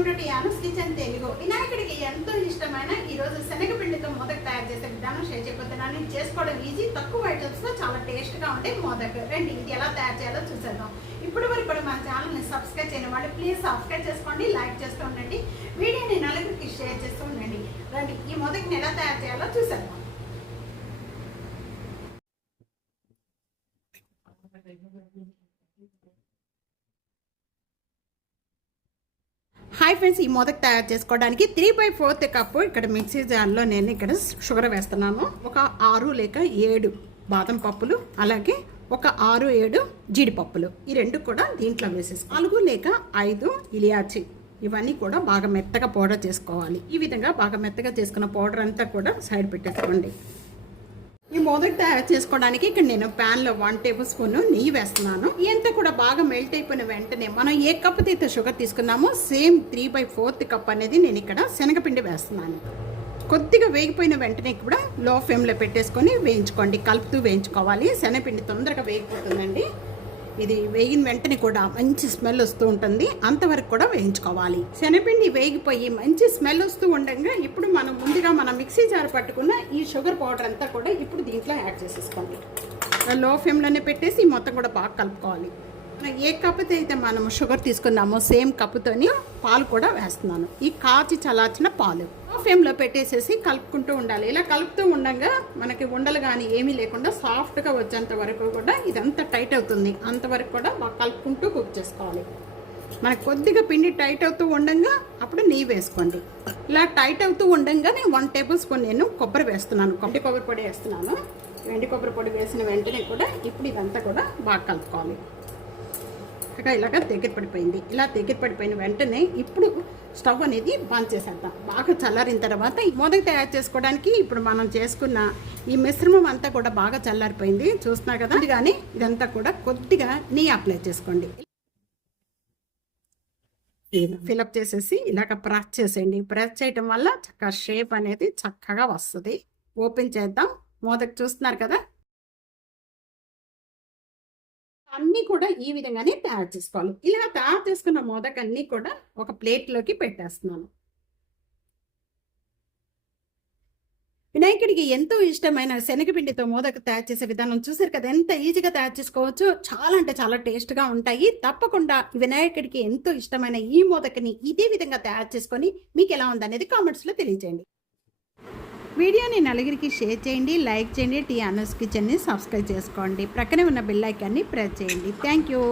Welcome to kitchen Telugu వినాయకుడికి ఎంతో ఇష్టమైన ఈ రోజు శనగపిండితో మోదక్ తయారు చేసే విధానం షేర్ చేయబోతున్నాను. ఇది చేసుకోవడం ఈజీ తక్కువ ఐటమ్స్లో చాలా టేస్ట్గా ఉంటాయి మోదక్. రండి ఇది ఎలా తయారు చేయాలో చూసేద్దాం. ఇప్పుడు వరకు కూడా మన ఛానల్ని సబ్స్క్రైబ్ చేయని వాళ్ళు ప్లీజ్ సబ్స్క్రైబ్ చేసుకోండి లైక్ చేస్తూ ఉండండి. వీడియోని నలుగురికి షేర్ చేస్తూ ఉండండి. రండి ఈ మొదటిని ఎలా తయారు చేయాలో చూసేద్దాం. హాయ్ ఫ్రెండ్స్ ఈ మొదటి తయారు చేసుకోవడానికి త్రీ బై ఫోర్త్ కప్పు ఇక్కడ మిక్సీ జార్లో నేను ఇక్కడ షుగర్ వేస్తున్నాను. ఒక ఆరు లేక ఏడు బాదం పప్పులు అలాగే ఒక ఆరు ఏడు జీడిపప్పులు. ఈ రెండు కూడా దీంట్లో వేసేసి నాలుగు లేక ఐదు ఇలియాచి. ఇవన్నీ కూడా బాగా మెత్తగా పౌడర్ చేసుకోవాలి. ఈ విధంగా బాగా మెత్తగా చేసుకున్న పౌడర్ అంతా కూడా సైడ్ పెట్టేసుకోండి. ఈ మోదక్ తయారు చేసుకోవడానికి ఇక్కడ నేను ప్యాన్లో వన్ టేబుల్ స్పూన్ నెయ్యి వేస్తున్నాను. ఎంత కూడా బాగా మెల్ట్ అయిపోయిన వెంటనే మనం ఏ కప్ అయితే షుగర్ తీసుకున్నామో same three by fourth cup అనేది నేను ఇక్కడ శనగపిండి వేస్తున్నాను. కొద్దిగా వేగిపోయిన వెంటనే కూడా లో ఫ్లేమ్లో పెట్టేసుకొని వేయించుకోండి. కలుపుతూ వేయించుకోవాలి. శనగపిండి తొందరగా వేగిపోతుందండి. ఇది వేగిన వెంటనే కూడా మంచి స్మెల్ వస్తూ ఉంటుంది. అంతవరకు కూడా వేయించుకోవాలి. శనగపిండి వేగిపోయి మంచి స్మెల్ వస్తూ ఉండగా ఇప్పుడు మనం ముందుగా మనం మిక్సీ జార్ పట్టుకున్న ఈ షుగర్ పౌడర్ అంతా కూడా ఇప్పుడు దీంట్లో యాడ్ చేసేసుకోండి. లో ఫ్లేమ్లోనే పెట్టేసి మొత్తం కూడా బాగా కలుపుకోవాలి. ఏ కప్పుతో అయితే మనం షుగర్ తీసుకున్నామో సేమ్ కప్పుతోని పాలు కూడా వేస్తున్నాను. ఈ కాచి చలాచిన పాలు. ఫ్లేమ్లో పెట్టేసేసి కలుపుకుంటూ ఉండాలి. ఇలా కలుపుతూ ఉండగా మనకి ఉండలు కానీ ఏమీ లేకుండా సాఫ్ట్గా వచ్చేంత వరకు కూడా ఇదంతా టైట్ అవుతుంది. అంతవరకు కూడా బాగా కలుపుకుంటూ కుక్ చేసుకోవాలి. మనకు కొద్దిగా పిండి టైట్ అవుతూ ఉండగా అప్పుడు నెయ్యి వేసుకోండి. ఇలా టైట్ అవుతూ ఉండగా నేను వన్ టేబుల్ స్పూన్ నేను కొబ్బరి వేస్తున్నాను. కొబ్బరి కొబ్బరి పొడి వేస్తున్నాను. వెండి కొబ్బరి పొడి వేసిన వెంటనే కూడా ఇప్పుడు ఇదంతా కూడా బాగా కలుపుకోవాలి. చక్కగా ఇలాగ దగ్గర పడిపోయింది. ఇలా దగ్గర పడిపోయిన వెంటనే ఇప్పుడు స్టవ్ అనేది బంద్ చేసేద్దాం. బాగా చల్లారిన తర్వాత మొదటి తయారు చేసుకోవడానికి ఇప్పుడు మనం చేసుకున్న ఈ మిశ్రమం అంతా కూడా బాగా చల్లారిపోయింది. చూస్తున్నారు కదా? కానీ ఇదంతా కూడా కొద్దిగా నెయ్యి అప్లై చేసుకోండి. ఫిలప్ చేసేసి ఇలాగ ప్రెస్ చేసేయండి. ప్రెస్ చేయటం వల్ల చక్కగా షేప్ అనేది చక్కగా వస్తుంది. ఓపెన్ చేద్దాం. మోదక్ చూస్తున్నారు కదా? అన్నీ కూడా ఈ విధంగానే తయారు చేసుకోవాలి. ఇలా తయారు చేసుకున్న మోదక్ అన్నీ కూడా ఒక ప్లేట్లోకి పెట్టేస్తున్నాను. వినాయకుడికి ఎంతో ఇష్టమైన శనగపిండితో మోదక తయారు చేసే విధానం చూసారు కదా? ఎంత ఈజీగా తయారు చేసుకోవచ్చు. చాలా అంటే చాలా టేస్ట్గా ఉంటాయి. తప్పకుండా వినాయకుడికి ఎంతో ఇష్టమైన ఈ మోదకని ఇదే విధంగా తయారు చేసుకొని మీకు ఎలా ఉందనేది కామెంట్స్లో తెలియజేయండి. వీడియోని నలుగురికి షేర్ చేయండి లైక్ చేయండి టీ అనస్ కిచెన్ని సబ్స్క్రైబ్ చేసుకోండి. ప్రక్కనే ఉన్న బెల్ ఐకాన్ని ప్రెస్ చేయండి. Thank you.